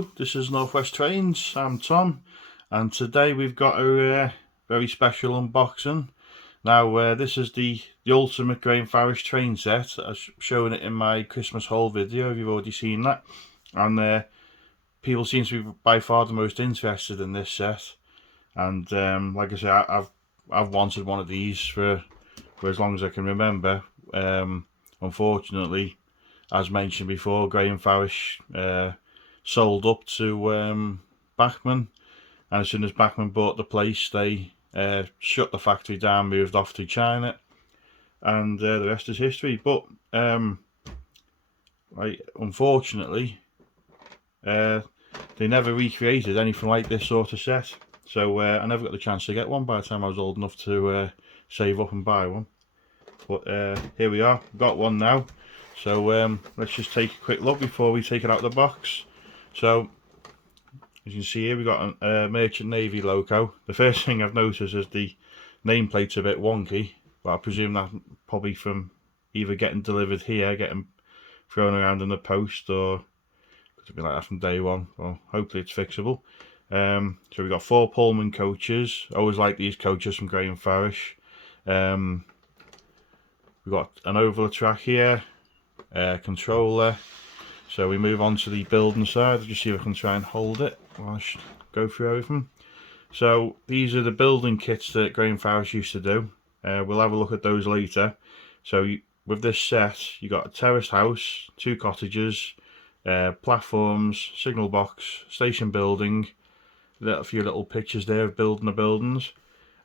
Hello, this is Northwest Trains. I'm Tom, and today we've got a very special unboxing. Now, this is the ultimate Graham Farish train set. I've shown it in my Christmas haul video, if you've already seen that. And people seem to be by far the most interested in this set. And like I say, I've wanted one of these for as long as I can remember. Unfortunately, as mentioned before, Graham Farish sold up to Bachmann, and as soon as Bachmann bought the place, they shut the factory down, moved off to China, and the rest is history. But unfortunately, they never recreated anything like this sort of set, so I never got the chance to get one by the time I was old enough to save up and buy one. But here we are, got one now. So let's just take a quick look before we take it out of the box. So as you can see here, we've got a Merchant Navy logo. The first thing I've noticed is the nameplate's a bit wonky, but I presume that's probably from either getting delivered here, getting thrown around in the post, or could have been like that from day one. Well, hopefully it's fixable. So we've got 4 Pullman coaches. I always like these coaches from Graham Farish. We've got an oval track here, controller. So we move on to the building side. I'll just see if I can try and hold it while I go through everything. So these are the building kits that Graham Farish used to do. We'll have a look at those later. So with this set, you got a terraced house, 2 cottages, platforms, signal box, station building, a few little pictures there of building the buildings,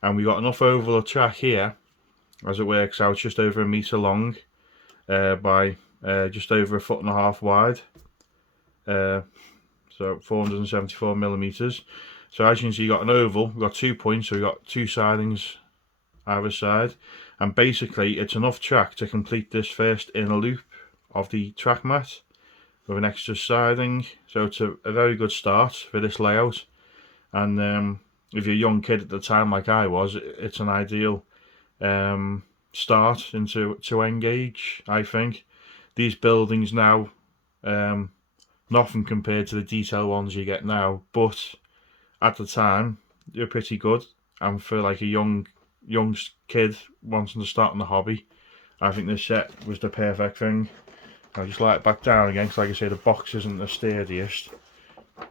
and we got enough oval track here, as it works out, just over 1 metre long by just over 1.5 foot wide, so 474 millimeters. So as you can see, you got an oval, we've got 2 points, so we've got 2 sidings either side, and basically it's enough track to complete this first inner loop of the track mat with an extra siding. So it's a very good start for this layout, and if you're a young kid at the time like I was, it's an ideal start into to engage. I think these buildings now, nothing compared to the detail ones you get now, but at the time they're pretty good, and for like a young kid wanting to start in the hobby, I think this set was the perfect thing. I'll just light it back down again, because like I say, the box isn't the sturdiest.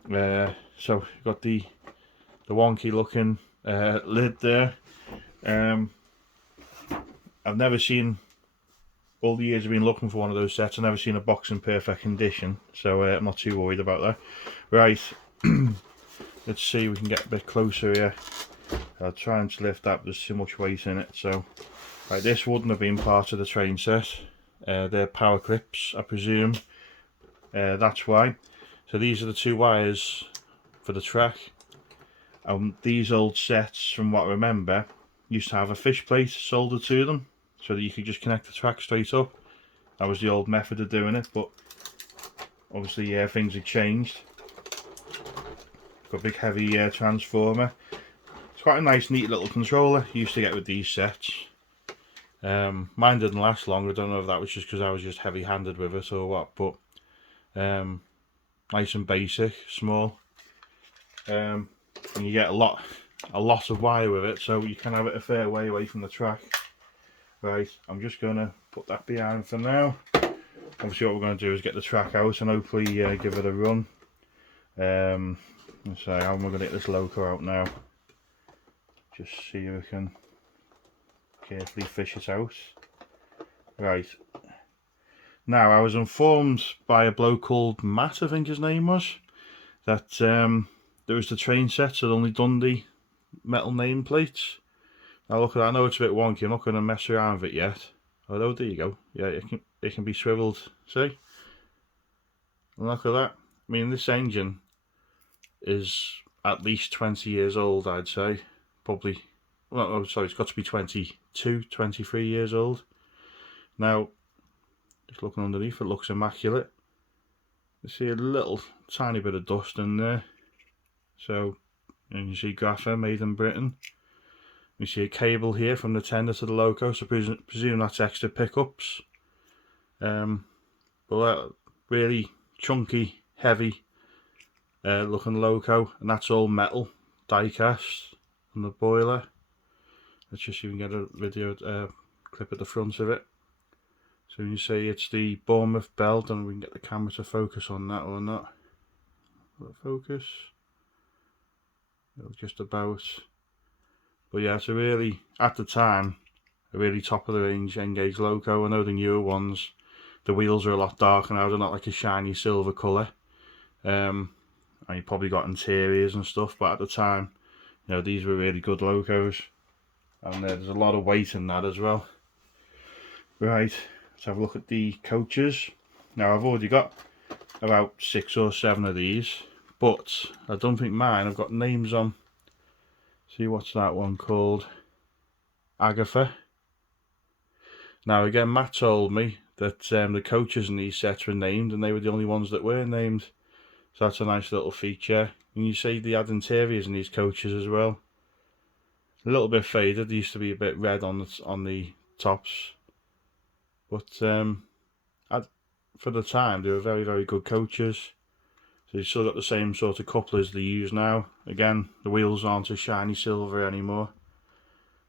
So you've got the wonky looking lid there. I've never seen, all the years I've been looking for one of those sets, I've never seen a box in perfect condition, so I'm not too worried about that. Right, let's see if we can get a bit closer here. I'll try and lift that, but there's too much weight in it. So right, this wouldn't have been part of the train set. They're power clips, I presume. That's why. So these are the 2 wires for the track. These old sets, from what I remember, used to have a fish plate soldered to them, so that you could just connect the track straight up. That was the old method of doing it, but obviously things have changed. Got a big heavy transformer. It's quite a nice neat little controller you used to get with these sets. Mine didn't last long. I don't know if that was just because I was just heavy handed with it or what, but nice and basic, small. And you get a lot of wire with it, so you can have it a fair way away from the track. Right, I'm just going to put that behind for now. Obviously what we're going to do is get the track out and hopefully give it a run. Let's see, how am I going to get this loco out now? Just see if we can carefully fish it out. Right, now I was informed by a bloke called Matt, I think his name was, that there was the train set that only done the metal nameplates. Now look at that, I know it's a bit wonky, I'm not going to mess around with it yet. Although there you go, yeah, it can be swiveled, see? And look at that. I mean, this engine is at least 20 years old, I'd say. Probably, well, oh, sorry, it's got to be 22, 23 years old. Now, just looking underneath, it looks immaculate. You see a little tiny bit of dust in there. So, and you see graphite made in Britain. You see a cable here from the tender to the loco, so presume that's extra pickups. But really chunky, heavy looking loco, and that's all metal die cast from the boiler. Let's just see if we can get a video clip at the front of it. So when you say it's the Bournemouth Belle, don't know if we can get the camera to focus on that or not. Will it focus? Just about. But yeah, it's a really, at the time, a really top of the range N-gauge loco. I know the newer ones, the wheels are a lot darker now, they're not like a shiny silver colour. And you probably got interiors and stuff, but at the time, you know, these were really good locos. And there's a lot of weight in that as well. Right, let's have a look at the coaches. Now I've already got about 6 or 7 of these, but I don't think mine have got names on. See, what's that one called? Agatha. Now again, Matt told me that the coaches in these sets were named, and they were the only ones that were named. So that's a nice little feature. And you see they had interiors in these coaches as well. A little bit faded. They used to be a bit red on the tops, but for the time they were very, very good coaches. So you still got the same sort of couplers they use now. Again, the wheels aren't a shiny silver anymore.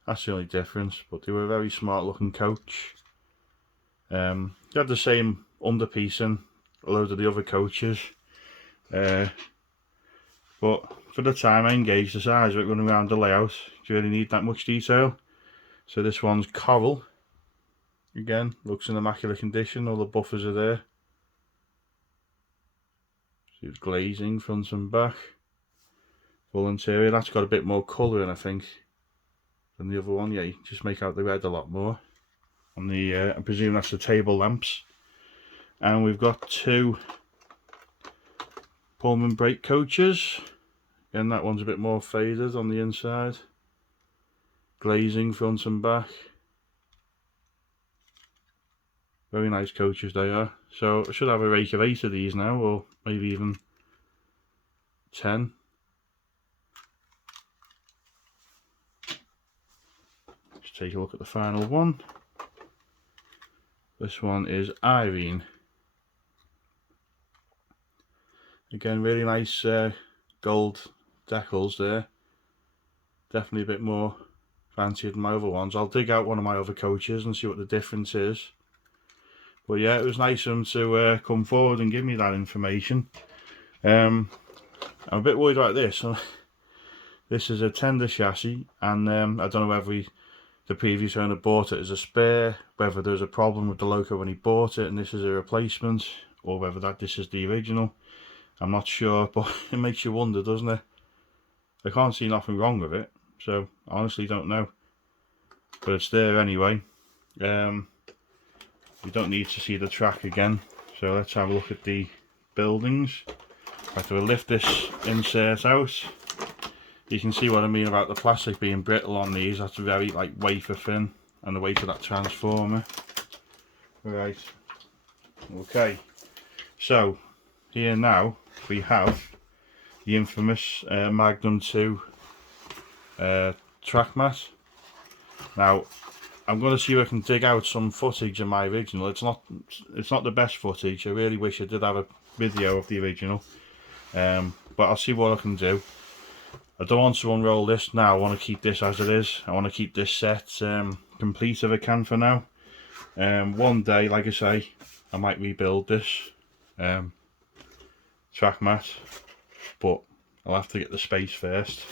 That's the only difference. But they were a very smart looking coach. They had the same underpiecing a load of the other coaches. But for the time, I engaged the size of it running around the layout. Do you really need that much detail? So this one's coral. Again, looks in immaculate condition. All the buffers are there. See, it's glazing front and back. Full interior. That's got a bit more colour in, I think, than the other one. Yeah, you just make out the red a lot more. On the, I presume that's the table lamps. And we've got 2 Pullman brake coaches. Again, that one's a bit more faded on the inside. Glazing front and back. Very nice coaches they are. So I should have a rake of 8 of these now, or maybe even 10. Let's take a look at the final one. This one is Irene. Again, really nice gold decals there. Definitely a bit more fancier than my other ones. I'll dig out one of my other coaches and see what the difference is. But yeah, it was nice of them to come forward and give me that information. I'm a bit worried about this. This is a tender chassis, and I don't know whether the previous owner bought it as a spare, whether there's a problem with the loco when he bought it and this is a replacement, or whether this is the original. I'm not sure, but it makes you wonder, doesn't it? I can't see nothing wrong with it, so I honestly don't know. But it's there anyway. You don't need to see the track again, so let's have a look at the buildings. I have to lift this insert out. You can see what I mean about the plastic being brittle on these. That's very like wafer thin, and the weight of that transformer. Right, okay, so here now we have the infamous Magnum 2 track mat. Now I'm going to see if I can dig out some footage of my original. It's not the best footage. I really wish I did have a video of the original, but I'll see what I can do. I don't want to unroll this now. I want to keep this as it is. I want to keep this set complete if I can for now. One day, like I say, I might rebuild this track mat, but I'll have to get the space first.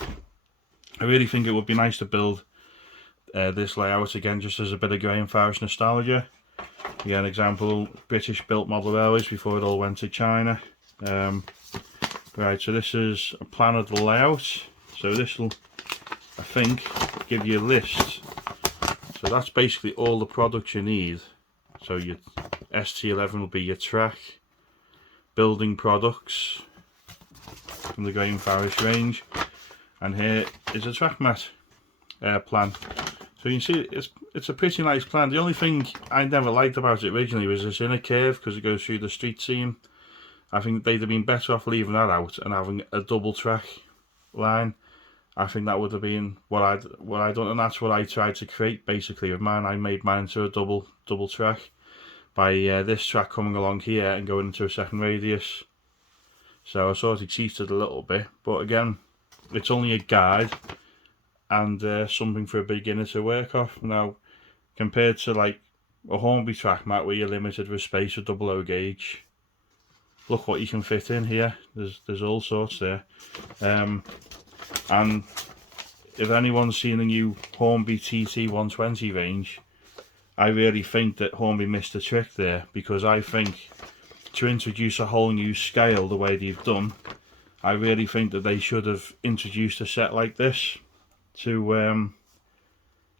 I really think it would be nice to build this layout again, just as a bit of Graham Farish nostalgia. Again, example, British built model railways before it all went to China. Right, so this is a plan of the layout. So this will, I think, give you a list. So that's basically all the products you need. So your ST11 will be your track, building products from the Graham Farish range, and here is a track mat plan. So you can see it's a pretty nice plan. The only thing I never liked about it originally was this inner curve, because it goes through the street seam. I think they'd have been better off leaving that out and having a double track line. I think that would have been what I done, and that's what I tried to create basically with mine. I made mine into a double track by this track coming along here and going into a second radius. So I sort of cheated a little bit, but again, it's only a guide and something for a beginner to work off. Now, compared to like a Hornby track mat where you're limited with space with double O gauge, look what you can fit in here. There's all sorts there. And if anyone's seen the new Hornby TT 120 range, I really think that Hornby missed a trick there, because I think to introduce a whole new scale the way they've done, I really think that they should have introduced a set like this to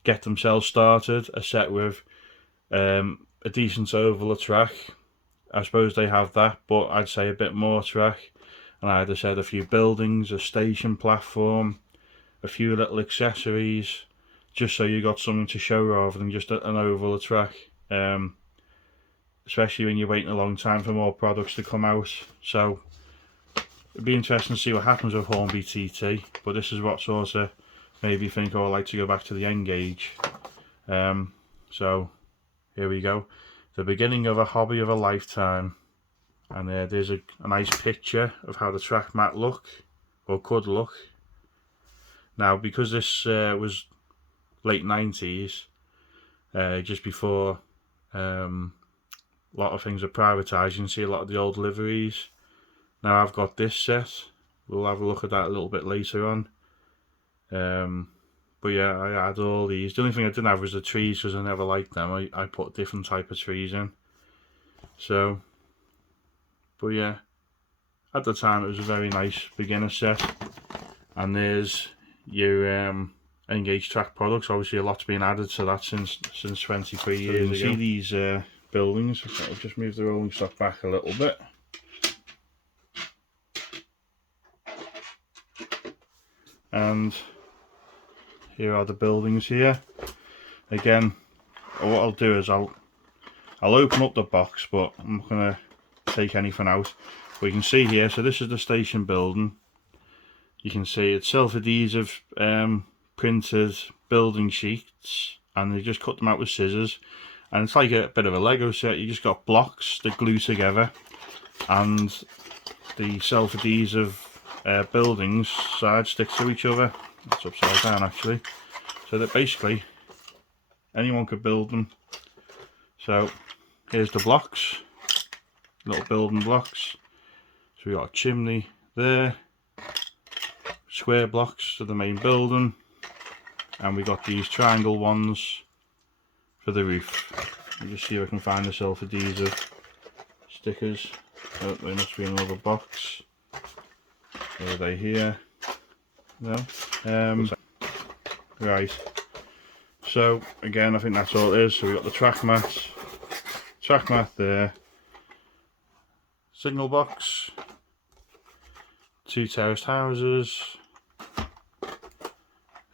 get themselves started. A set with a decent oval of track. I suppose they have that, but I'd say a bit more track. And I either said a few buildings, a station platform, a few little accessories, just so you got something to show rather than just an oval of track. Especially when you're waiting a long time for more products to come out. So it'd be interesting to see what happens with Hornby TT, but this is what sort of made me think, oh, I'd like to go back to the N gauge. So here we go, the beginning of a hobby of a lifetime. And there's a nice picture of how the track mat look, or could look. Now, because this was late 90s, just before a lot of things are privatised, you can see a lot of the old liveries. Now I've got this set, we'll have a look at that a little bit later on. But yeah, I had all these. The only thing I didn't have was the trees, because I never liked them. I put different type of trees in. So, but yeah, at the time it was a very nice beginner set. And there's your N-gauge track products. Obviously a lot's been added to that since 23 years ago. You see these buildings. I'll just move the rolling stock back a little bit. And here are the buildings here. Again, what I'll do is I'll open up the box, but I'm not going to take anything out. But you can see here, so this is the station building. You can see it's self-adhesive printed building sheets, and they just cut them out with scissors. And it's like a bit of a Lego set. You just got blocks that glue together, and the self-adhesive buildings sides stick to each other. It's upside down actually, so that basically anyone could build them. So here's the blocks, little building blocks. So we got a chimney there, square blocks for the main building, and we got these triangle ones for the roof. Let me just see if I can find the self-adhesive stickers. Oh, there must be another box. Are they here? No. Right. So again, I think that's all it is. So we got the track mat there, signal box, 2 terraced houses,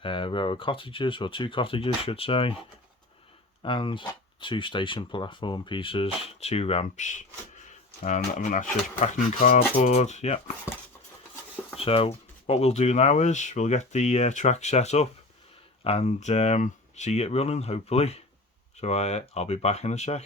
row of cottages, or 2 cottages should say, and 2 station platform pieces, 2 ramps, and I mean that's just packing cardboard. Yep. So what we'll do now is we'll get the track set up and see it running, hopefully. So I'll be back in a sec.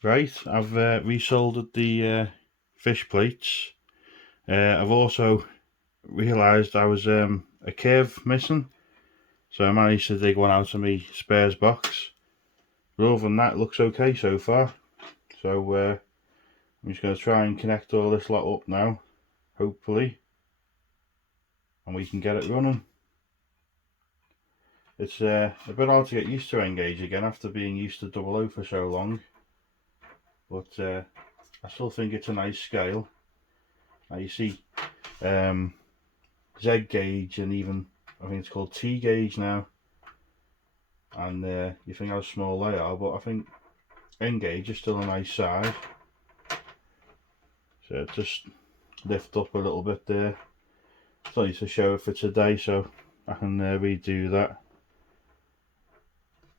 Right, I've resoldered the fish plates. I've also realised I was a curve missing, so I managed to dig one out of my spares box. But other than that, it looks okay so far. So I'm just going to try and connect all this lot up now, hopefully, and we can get it running. It's a bit hard to get used to Engage again after being used to 00 for so long, but I still think it's a nice scale. Now you see Z gauge, and even I think it's called T gauge now, and you think how small they are, but I think Engage is still a nice size. So just lift up a little bit there. It's only to show it for today, so I can redo that.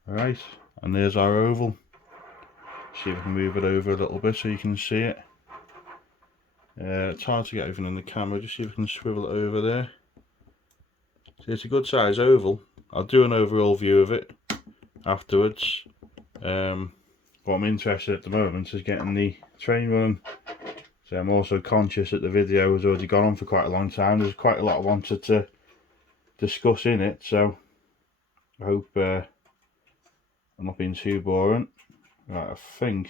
Alright, and there's our oval. See if I can move it over a little bit so you can see it. It's hard to get everything in the camera, just see if I can swivel it over there. So it's a good size oval. I'll do an overall view of it afterwards. What I'm interested at the moment is getting the train running. So I'm also conscious that the video has already gone on for quite a long time. There's quite a lot I wanted to discuss in it, so I hope I'm not being too boring. Right, I think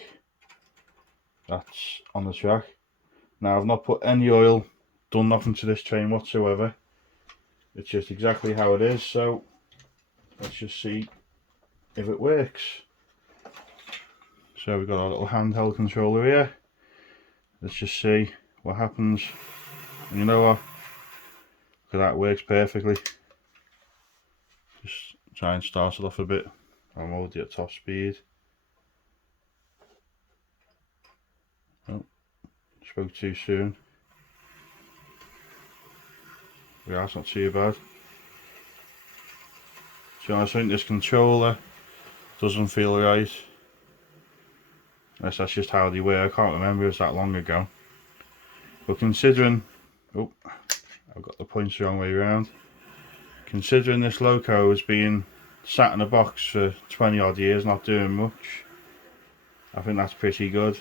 that's on the track. Now I've not put any oil, done nothing to this train whatsoever. It's just exactly how it is, so let's just see if it works. So we've got our little handheld controller here. Let's just see what happens. And you know what? Look at that, works perfectly. Just try and start it off a bit. I'm already at top speed. Oh, spoke too soon. Yeah, that's not too bad. So I think this controller doesn't feel right. Unless that's just how they were. I can't remember, it was that long ago. But considering, oh, I've got the points the wrong way around. Considering this loco has been sat in a box for 20 odd years not doing much, I think that's pretty good.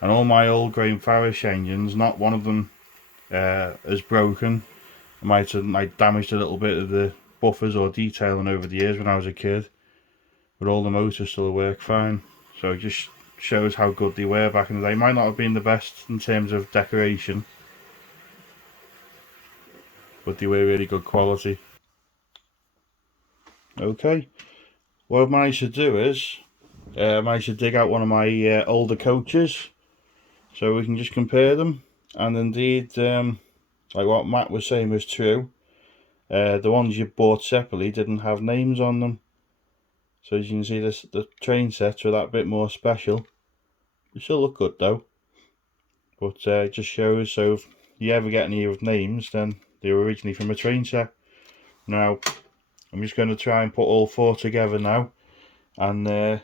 And all my old grain Farish engines, not one of them is broken. I might have damaged a little bit of the buffers or detailing over the years when I was a kid, but all the motors still work fine. So it just shows how good they were back in the day. Might not have been the best in terms of decoration, but they were really good quality. Okay, what I've managed to do is I managed to dig out one of my older coaches, so we can just compare them. And indeed, like what Matt was saying was true. The ones you bought separately didn't have names on them, so as you can see, the train sets were that bit more special. They still look good though, but it just shows, so if you ever get any with names, then they were originally from a train set. Now I'm just going to try and put all four together now, and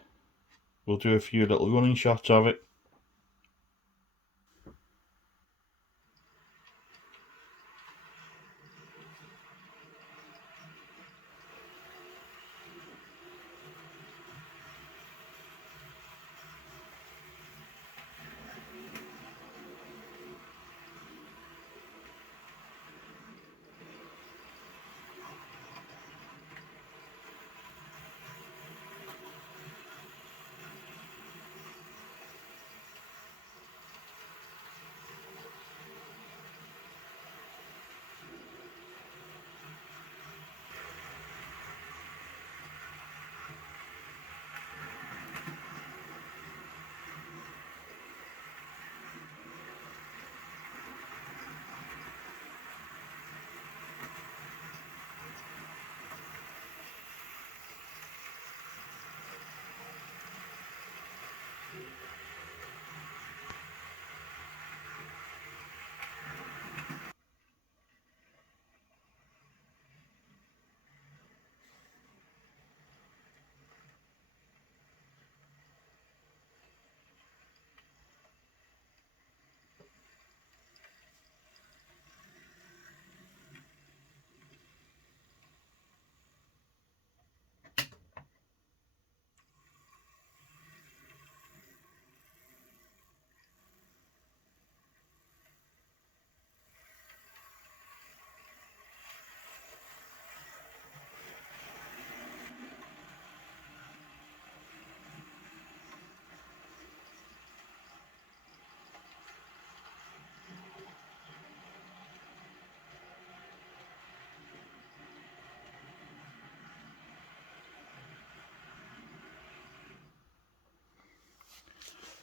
we'll do a few little running shots of it.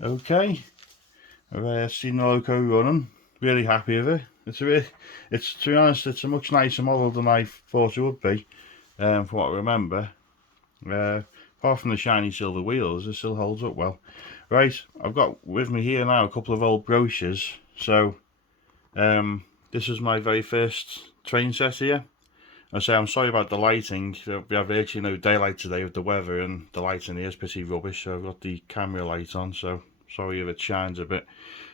Okay, I've seen the Loco running. Really happy with it. It's to be honest, it's a much nicer model than I thought it would be. From what I remember, apart from the shiny silver wheels, it still holds up well. Right, I've got with me here now a couple of old brochures. So, this is my very first train set here. I say I'm sorry about the lighting. We have virtually no daylight today with the weather, and the lighting here is pretty rubbish. So I've got the camera light on. So sorry if it shines a bit.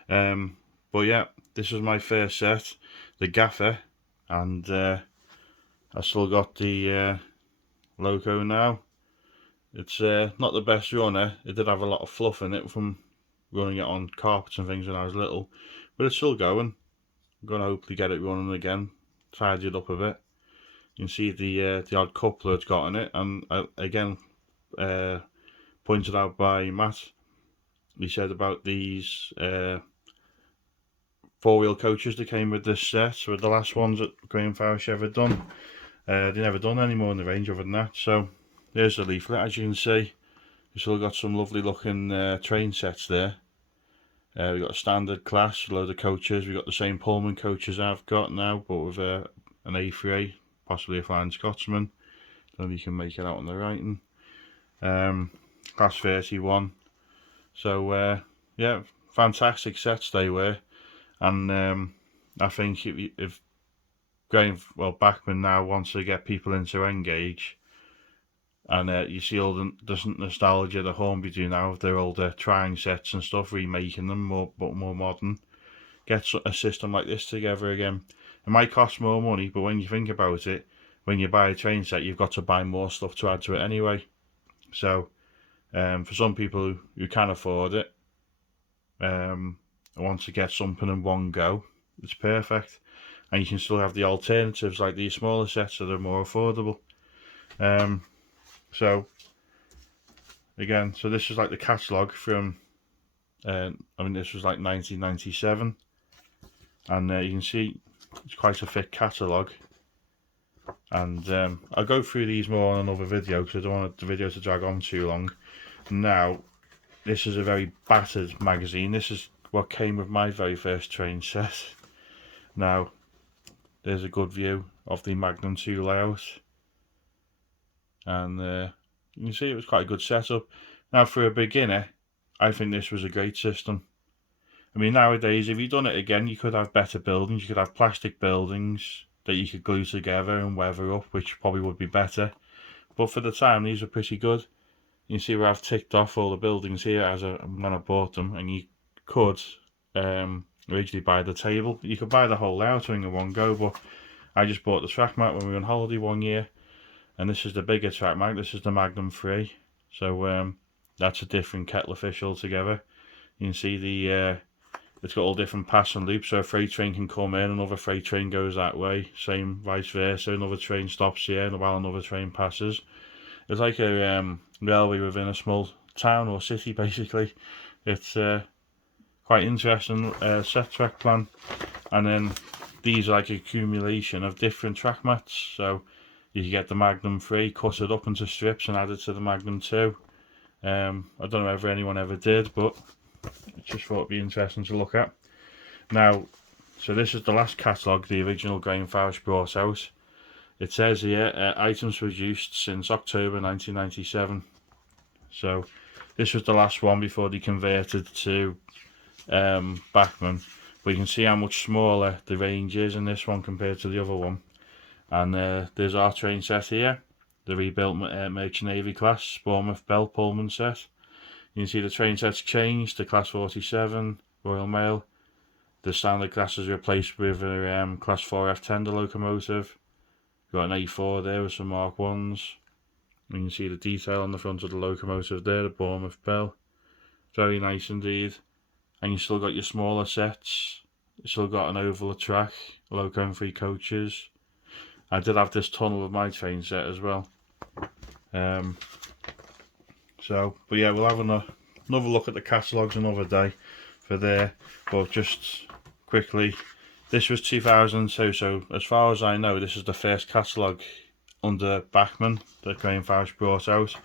But yeah, this is my first set, the gaffer, and I still got the Loco now. It's not the best runner. It did have a lot of fluff in it from running it on carpets and things when I was little, but it's still going. I'm gonna hopefully get it running again, tidy it up a bit. You can see the odd coupler it's got in it, and again pointed out by Matt. He said about these four-wheel coaches that came with this set were the last ones that Graham Farish ever done. They never done any more in the range other than that. So there's the leaflet. As you can see, we've still got some lovely looking train sets there. We've got a standard class, a load of coaches. We've got the same Pullman coaches I've got now, but with an A3A, possibly a Flying Scotsman. Don't know if you can make it out on the writing. Class 31. So yeah, fantastic sets they were. And I think if Bachmann now wants to get people into Engage, and you see all the nostalgia that Hornby do now of their older trying sets and stuff, remaking them more modern. Get a system like this together again. It might cost more money, but when you think about it, when you buy a train set, you've got to buy more stuff to add to it anyway. So for some people who can afford it, want to get something in one go, it's perfect. And you can still have the alternatives like these smaller sets that are more affordable. So again, so this is like the catalogue from this was like 1997, and you can see it's quite a thick catalogue. And I'll go through these more on another video because I don't want the video to drag on too long. Now, this is a very battered magazine. This is what came with my very first train set. Now, there's a good view of the Magnum 2 layout, and you can see it was quite a good setup. Now, for a beginner, I think this was a great system. I mean, nowadays, if you'd done it again, you could have better buildings. You could have plastic buildings that you could glue together and weather up, which probably would be better. But for the time, these are pretty good. You can see where I've ticked off all the buildings here when I bought them, and you could originally buy the table. You could buy the whole layout ring in one go, but I just bought the track mat when we were on holiday one year, and this is the bigger track mat. This is the Magnum 3, so that's a different kettle of fish altogether. You can see it's got all different pass and loops, so a freight train can come in, another freight train goes that way, same vice versa, another train stops here while another train passes. It's like a railway within a small town or city, basically. It's quite interesting set track plan. And then these are like accumulation of different track mats, so you can get the Magnum 3, cut it up into strips and add it to the Magnum 2. I don't know if anyone ever did, but I just thought it'd be interesting to look at. Now, so this is the last catalogue the original Graham Farish brought out. It says here, items produced since October 1997. So this was the last one before they converted to Bachmann. But you can see how much smaller the range is in this one compared to the other one. And there's our train set here, the rebuilt Merchant Navy class Bournemouth Belle Pullman set. You can see the train set's changed to class 47 Royal Mail. The standard class is replaced with a class 4F tender locomotive. Got an A4 there with some Mark 1s. You can see the detail on the front of the locomotive there, the Bournemouth Belle. Very nice indeed. And you still got your smaller sets. You still got an oval track, Loco and 3 coaches. I did have this tunnel with my train set as well. But yeah, we'll have another look at the catalogues another day for there. But just quickly, this was 2002, so as far as I know, this is the first catalogue under Bachmann that Graham Farish brought out.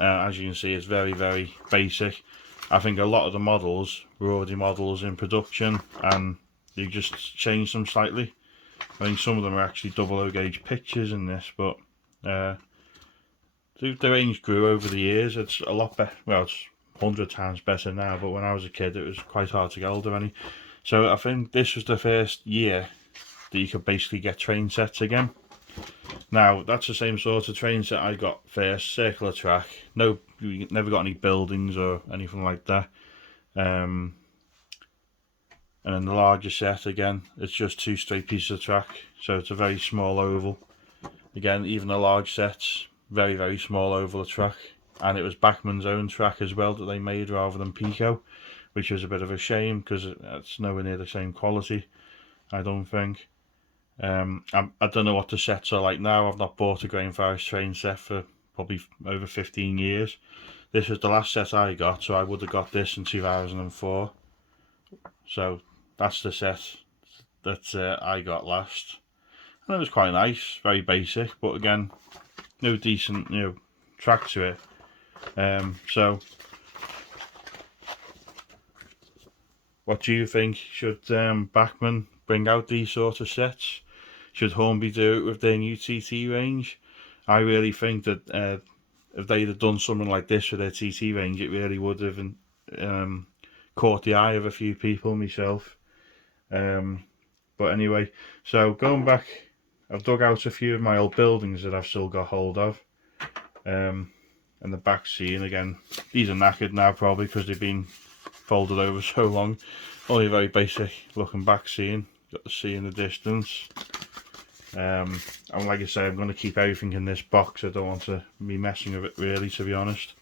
As you can see, it's very, very basic. I think a lot of the models were already models in production and they just changed them slightly. I think some of them are actually 00 gauge pictures in this, but the range grew over the years. It's a lot better. Well, it's 100 times better now, but when I was a kid it was quite hard to get hold of any. So I think this was the first year that you could basically get train sets again. Now that's the same sort of train set I got first, circular track. No, you never got any buildings or anything like that. And then the larger set again, it's just 2 straight pieces of track, so it's a very small oval. Again, even the large sets, very, very small oval of track. And it was Bachmann's own track as well that they made rather than Pico, which was a bit of a shame because it's nowhere near the same quality, I don't think. I don't know what the sets are like now. I've not bought a Grain Farish train set for probably over 15 years. This was the last set I got, so I would have got this in 2004. So that's the set that I got last. And it was quite nice, very basic, but again, no decent, track to it. So what do you think? Should Bachmann bring out these sort of sets? Should Hornby do it with their new TT range? I really think that if they'd have done something like this with their TT range, it really would have caught the eye of a few people, myself. But anyway, so going back, I've dug out a few of my old buildings that I've still got hold of. And the back seat, and again, these are knackered now probably because they've been folded over so long. Only a very basic looking back seat. Got the sea in the distance. And like I say, I'm going to keep everything in this box. I don't want to be messing with it really, to be honest.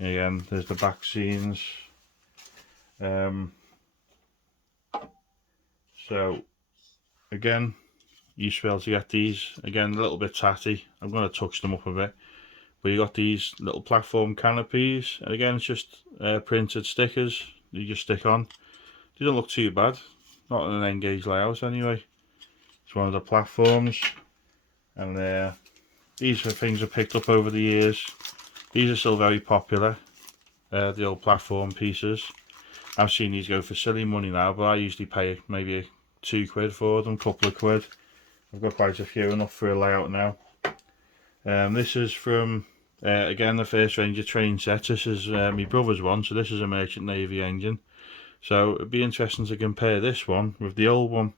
Again, there's the back scenes. So again, you should be able to get these. Again, a little bit tatty. I'm going to touch them up a bit. But you got these little platform canopies, and again, it's just printed stickers you just stick on. They don't look too bad, not in an N-gauge layout anyway. It's one of the platforms, and these are things I've picked up over the years. These are still very popular, the old platform pieces. I've seen these go for silly money now, but I usually pay maybe £2 for them, couple of quid. I've got quite a few, enough for a layout now. This is from, again, the first Ranger train set. This is my brother's one, so this is a Merchant Navy engine. So it'd be interesting to compare this one with the old one.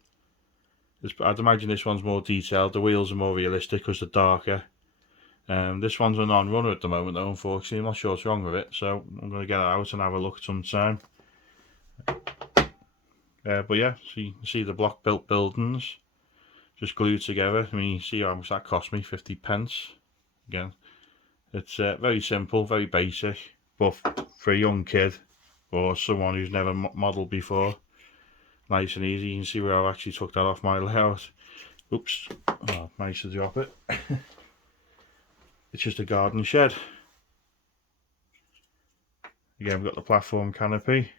I'd imagine this one's more detailed, the wheels are more realistic because they're darker. This one's a non-runner at the moment though, unfortunately. I'm not sure what's wrong with it, so I'm going to get it out and have a look sometime. But yeah, so you can see the block built buildings just glued together. I mean, you see how much that cost me, 50p. Again, it's very simple, very basic, but for a young kid or someone who's never modelled before, nice and easy. You can see where I actually took that off my layout. Oops, oh, nice to drop it. It's just a garden shed. Again, we've got the platform canopy.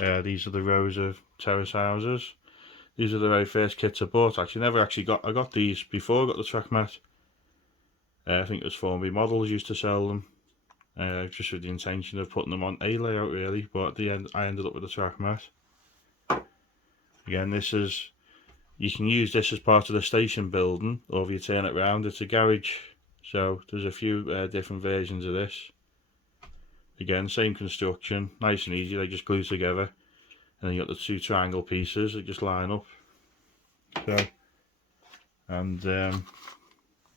These are the rows of terrace houses. These are the very first kits I bought. Actually, I got these before I got the track mat. I think it was Hornby Models used to sell them. Just with the intention of putting them on a layout really, but at the end I ended up with the track mat. Again, you can use this as part of the station building, or if you turn it around, it's a garage. So there's a few different versions of this. Again, same construction, nice and easy, they just glue together. And then you got the 2 triangle pieces that just line up. So, and there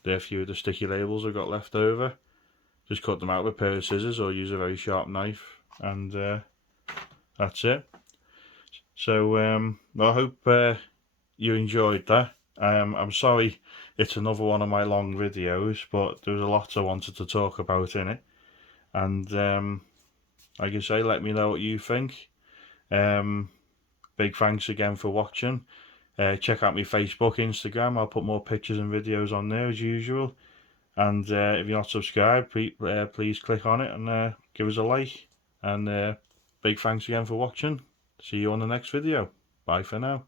are a few of the sticky labels I've got left over. Just cut them out with a pair of scissors or use a very sharp knife, and that's it. So I hope you enjoyed that. I'm sorry it's another one of my long videos, but there was a lot I wanted to talk about in it. And like I say, let me know what you think. Big thanks again for watching. Check out my Facebook, Instagram. I'll put more pictures and videos on there as usual. And if you're not subscribed, please click on it and give us a like. And big thanks again for watching. See you on the next video. Bye for now.